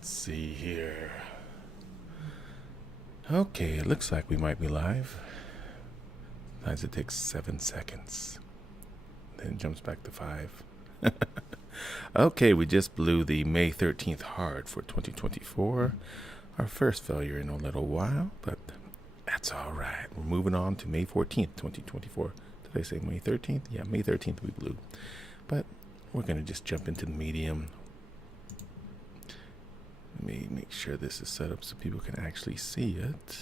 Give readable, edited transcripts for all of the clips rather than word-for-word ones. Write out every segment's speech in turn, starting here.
Let's see here. Okay, it looks like we might be live. Sometimes it takes 7 seconds. Then it jumps back to 5. Okay, we just blew the May 13th hard for 2024. Our first failure in a little while, but that's all right. We're moving on to May 14th, 2024. Did I say May 13th? Yeah, May 13th we blew. But we're going to just jump into the medium. Let me make sure this is set up so people can actually see it.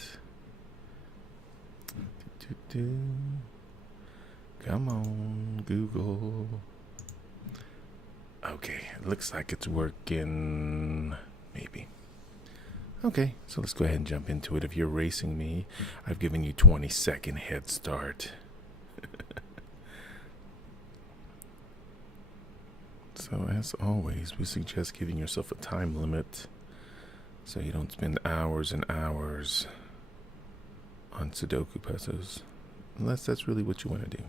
Come on, Google. Okay, it looks like it's working. Maybe. Okay, so let's go ahead and jump into it. If you're racing me, I've given you 20-second head start. So as always, we suggest giving yourself a time limit so you don't spend hours and hours on Sudoku puzzles, unless that's really what you want to do.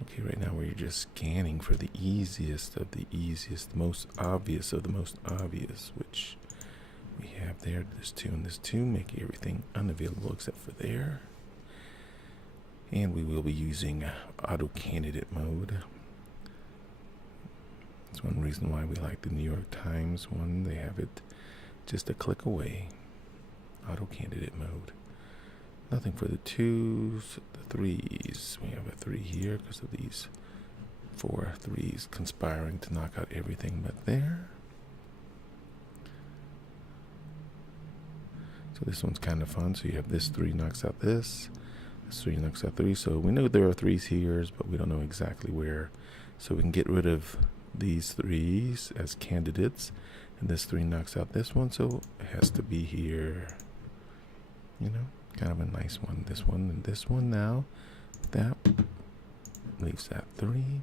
Okay, right now we're just scanning for the easiest of the easiest, the most obvious of the most obvious, which we have there. This 2 and this 2, make everything unavailable except for there. And we will be using auto candidate mode. That's one reason why we like the New York Times one. They have it just a click away. Auto candidate mode. Nothing for the 2s, the 3s. We have a 3 here because of these 4 3s conspiring to knock out everything but there. So this one's kind of fun. So you have this 3 knocks out this 3 knocks out 3. So we know there are 3s here, but we don't know exactly where. So we can get rid of these 3s as candidates. And this 3 knocks out this one, so it has to be here. You know, kind of a nice one. This one and this one now. That leaves that 3.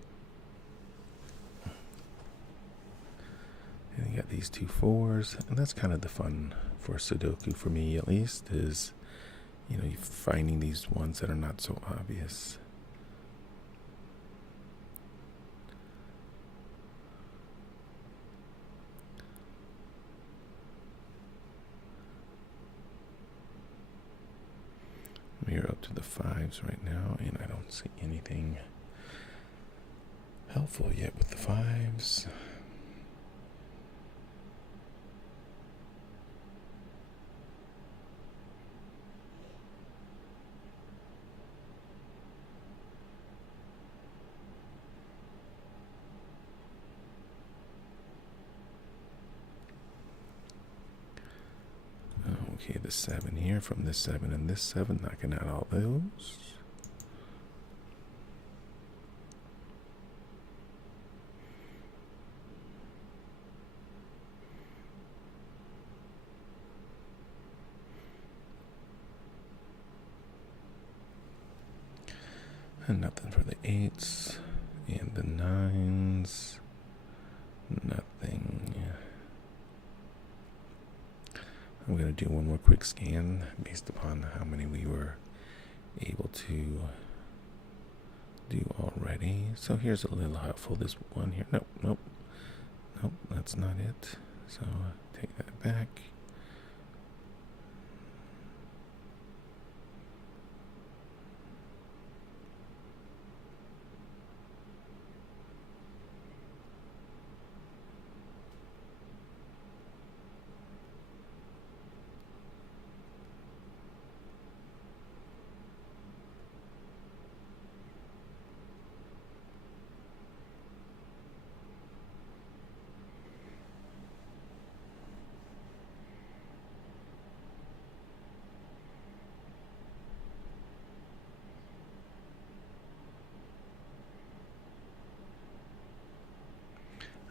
And you got these 2 4s. And that's kind of the fun for Sudoku, for me at least, is, you know, you're finding these ones that are not so obvious. We're up to the 5s right now, and I don't see anything helpful yet with the 5s. Okay, the 7 here from this 7 and this 7, knocking out all those. And nothing for the 8s and the 9s. Nothing. I'm going to do one more quick scan based upon how many we were able to do already. So here's a little helpful. This one here. Nope, that's not it. So take that back.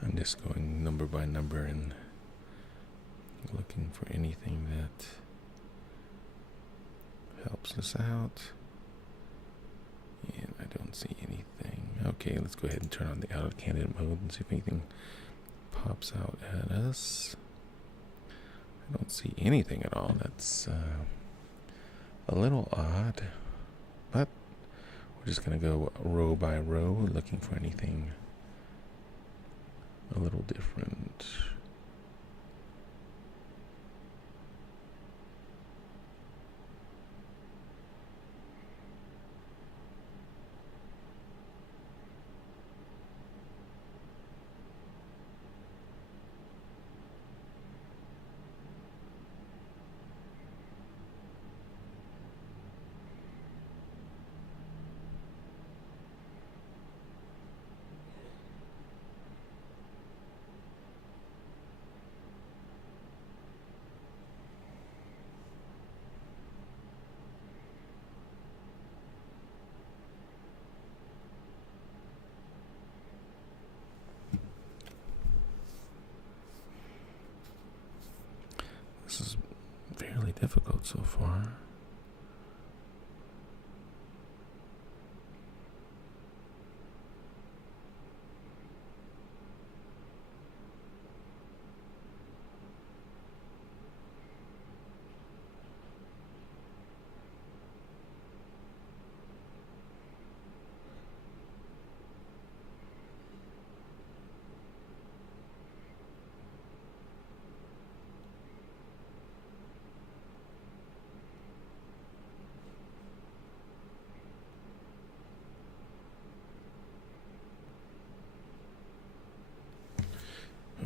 I'm just going number by number and looking for anything that helps us out. And I don't see anything. Okay, let's go ahead and turn on the auto candidate mode and see if anything pops out at us. I don't see anything at all. That's a little odd, but we're just going to go row by row looking for anything a little different. difficult so far.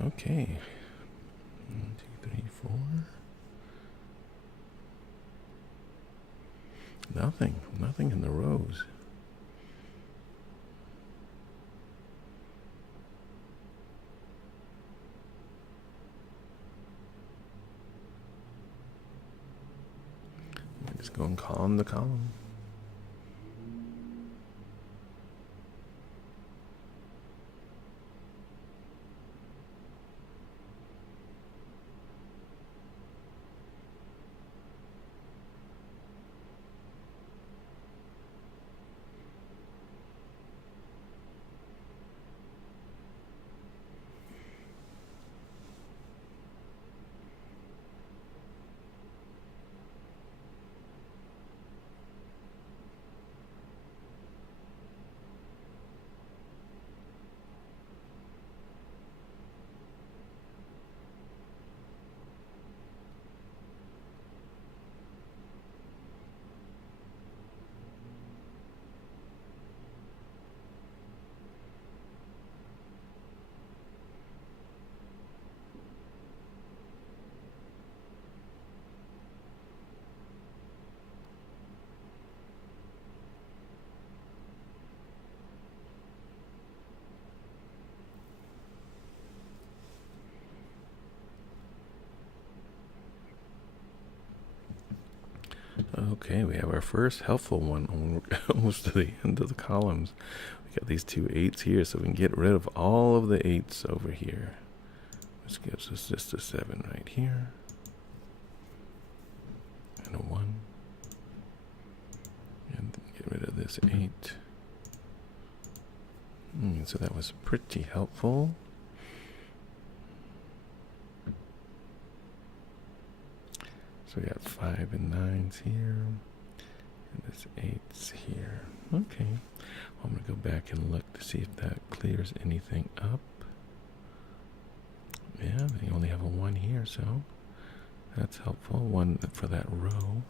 Okay. 1, 2, 3, 4. Nothing in the rows. We're just going column to column. Okay, we have our first helpful one almost to the end of the columns. We got these 2 8s here, so we can get rid of all of the 8s over here. Which gives us just a 7 right here. And a 1. And get rid of this 8. So that was pretty helpful. So we got 5 and 9s here, and this 8's here. Okay, I'm gonna go back and look to see if that clears anything up. Yeah, they only have a 1 here, so that's helpful. 1 for that row.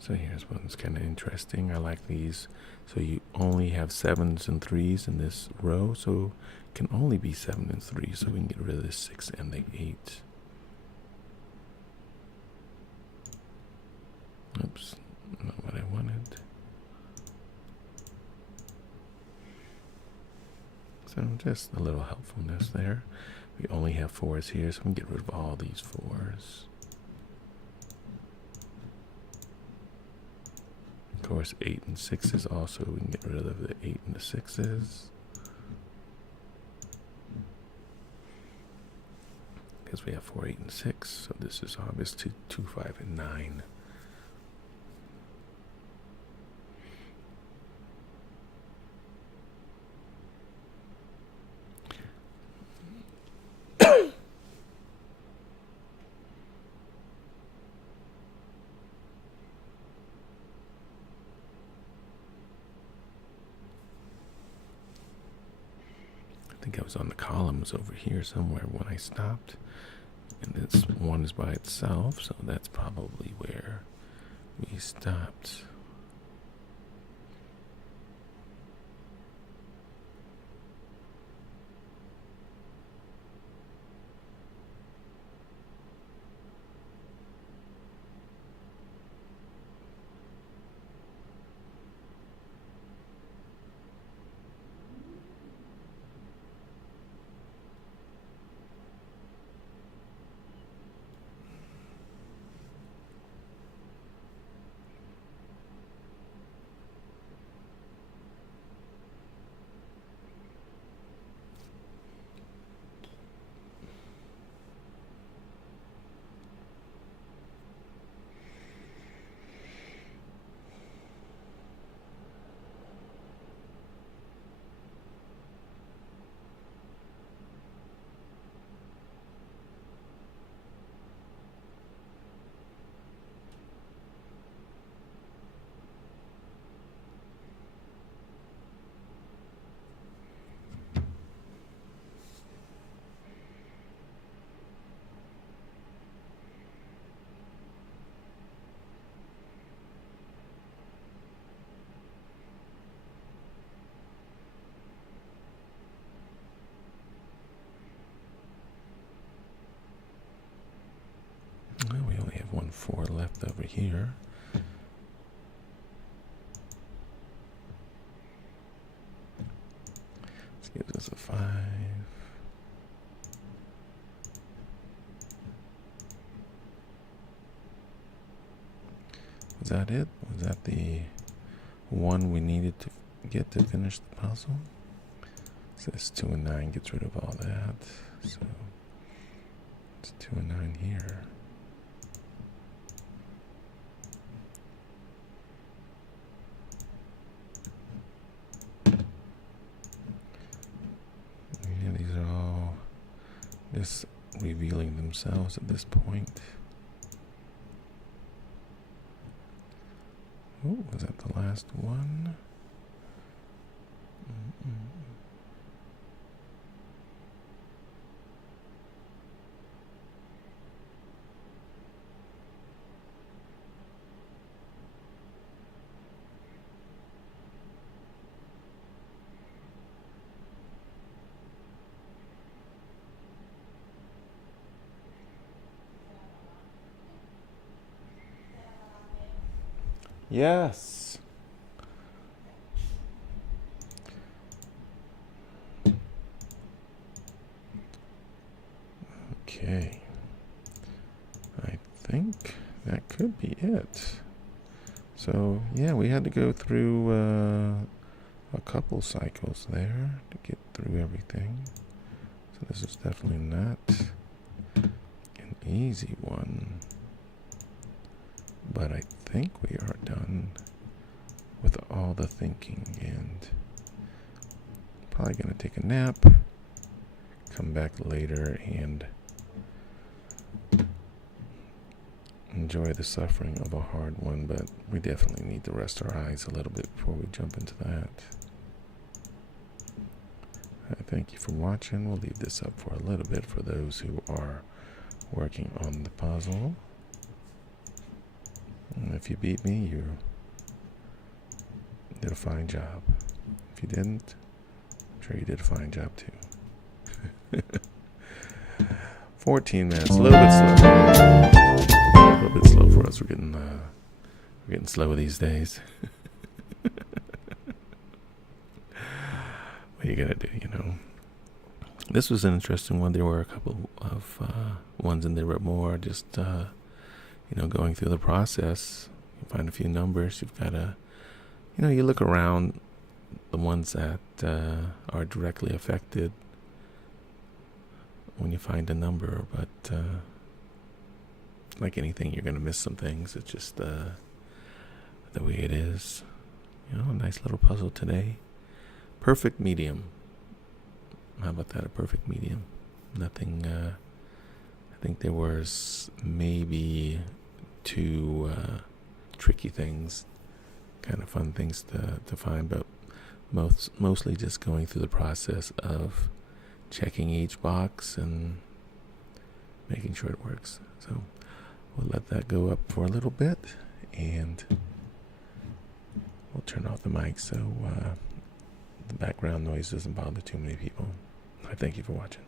So here's one's kind of interesting. I like these. So you only have 7s and 3s in this row, so it can only be 7 and 3. So we can get rid of the 6 and the 8. Oops, not what I wanted. So just a little helpfulness there. We only have 4s here, so we can get rid of all these 4s. Of course, 8 and 6s also. We can get rid of the 8 and the 6s. Because we have 4, 8, and 6. So this is obviously 2, 5, and 9. I think I was on the columns over here somewhere when I stopped. And this 1 is by itself, so that's probably where we stopped. 4 left over here. This gives us a 5. Was that it? Was that the one we needed to get to finish the puzzle? So this 2 and 9 gets rid of all that. So it's 2 and 9 here. Yeah, these are all just revealing themselves at this point. Oh, was that the last one? Yes. Okay. I think that could be it. So, yeah, we had to go through a couple cycles there to get through everything. So this is definitely not an easy one. But I think we are done with all the thinking, and probably going to take a nap, come back later, and enjoy the suffering of a hard one, but we definitely need to rest our eyes a little bit before we jump into that. Thank you for watching. We'll leave this up for a little bit for those who are working on the puzzle. And if you beat me, you did a fine job. If you didn't, I'm sure you did a fine job too. 14 minutes, a little bit slow. A little bit slow for us. We're getting slow these days. What are you gonna do, you know? This was an interesting one. There were a couple of ones, and there were more just going through the process. You find a few numbers. You've got to, you look around the ones that are directly affected when you find a number, but like anything, you're going to miss some things. It's just the way it is. A nice little puzzle today. Perfect medium. How about that? A perfect medium. Nothing, I think there was maybe 2 tricky things, kind of fun things to find, but mostly just going through the process of checking each box and making sure it works. So we'll let that go up for a little bit, and we'll turn off the mic so the background noise doesn't bother too many people. I thank you for watching.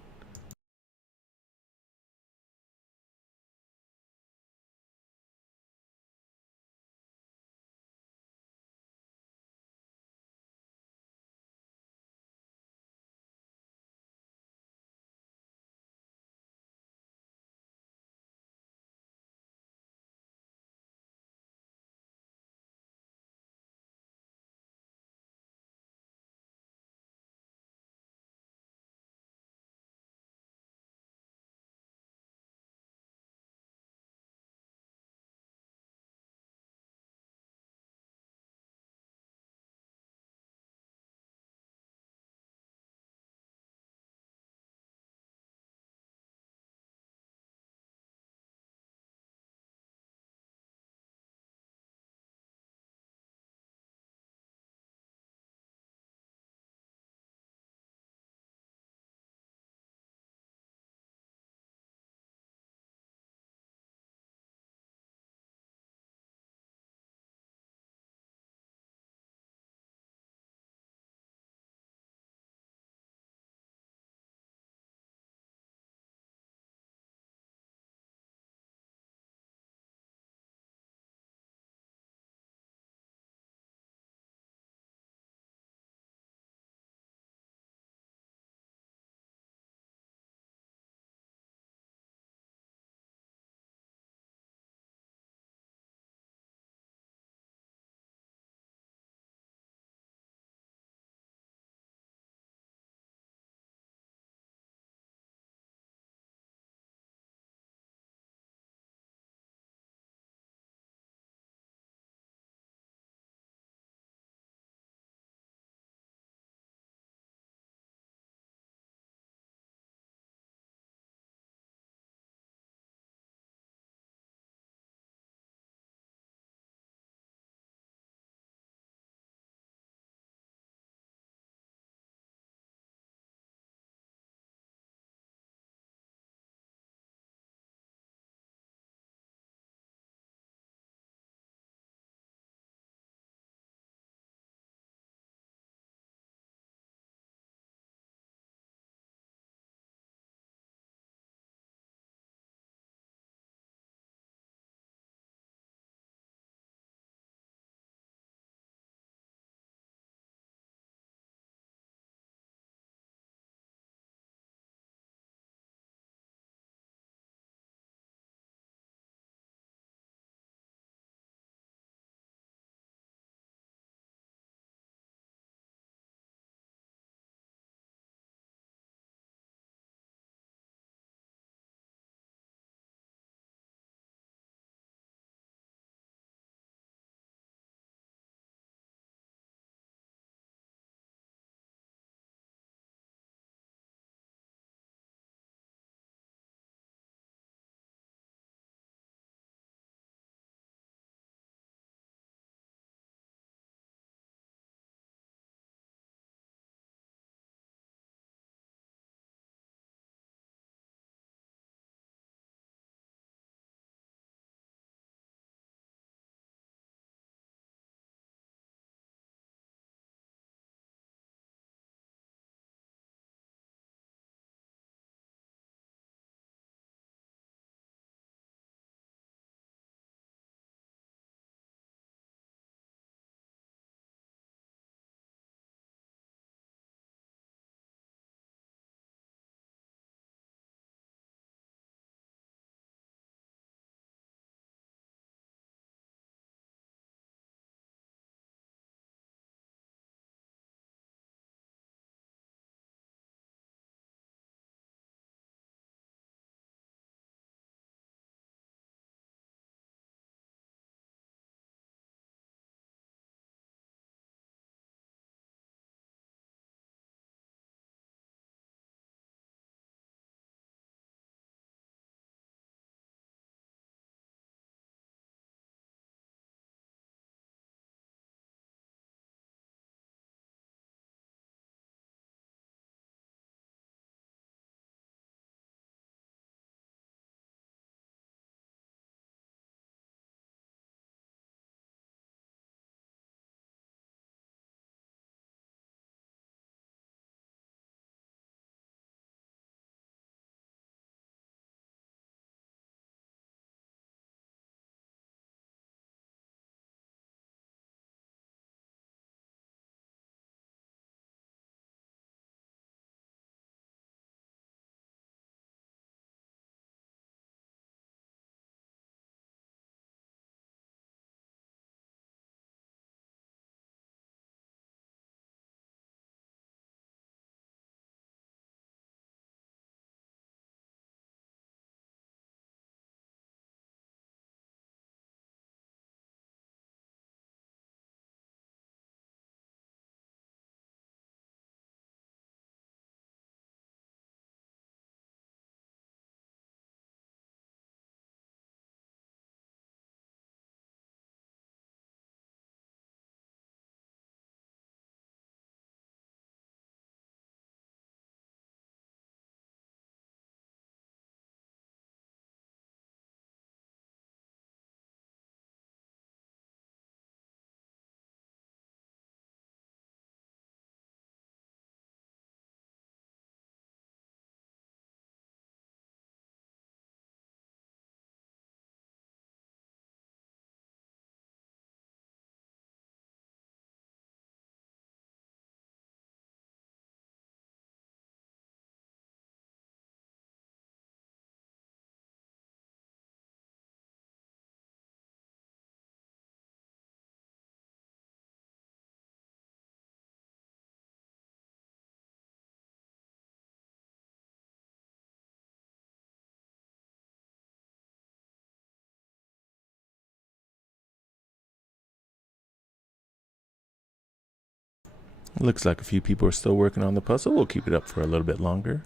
Looks like a few people are still working on the puzzle. We'll keep it up for a little bit longer.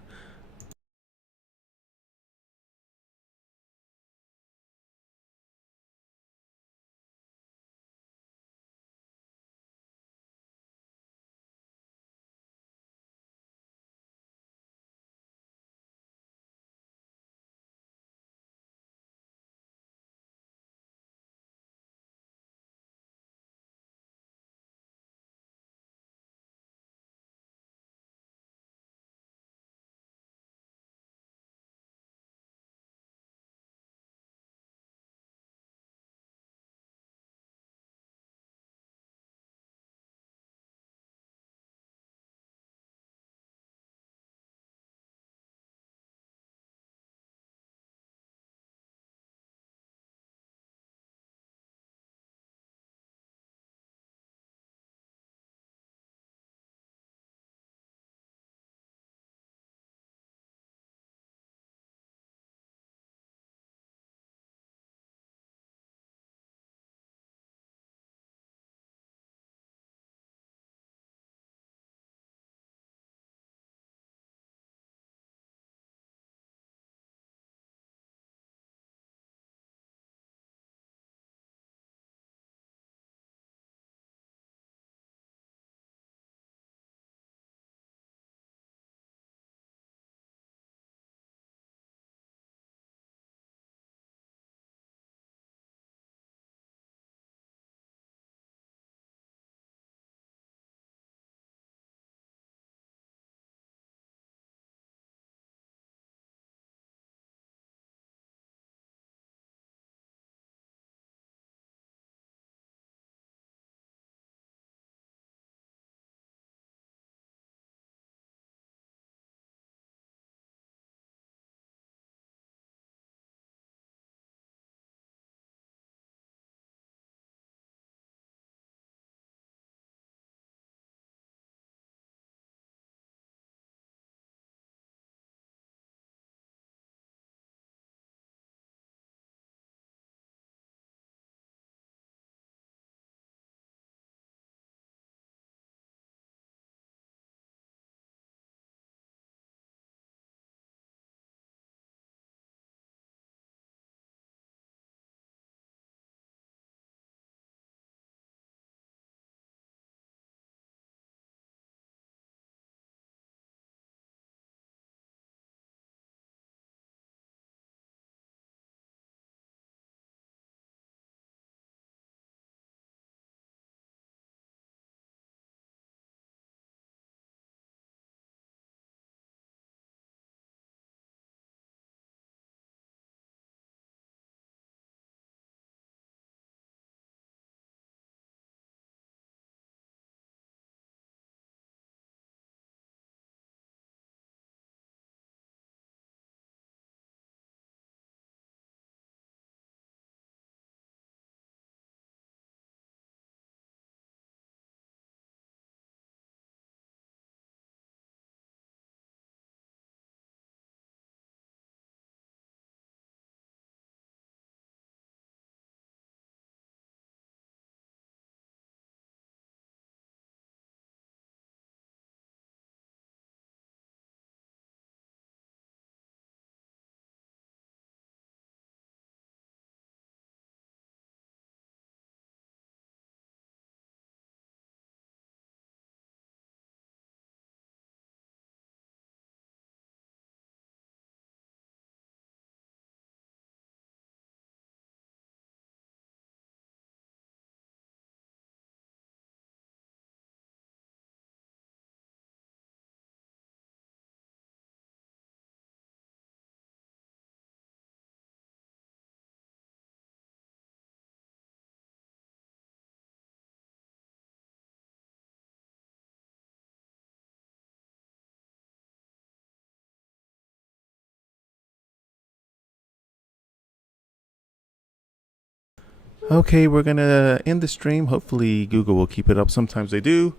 Okay, we're gonna end the stream. Hopefully Google will keep it up. Sometimes they do.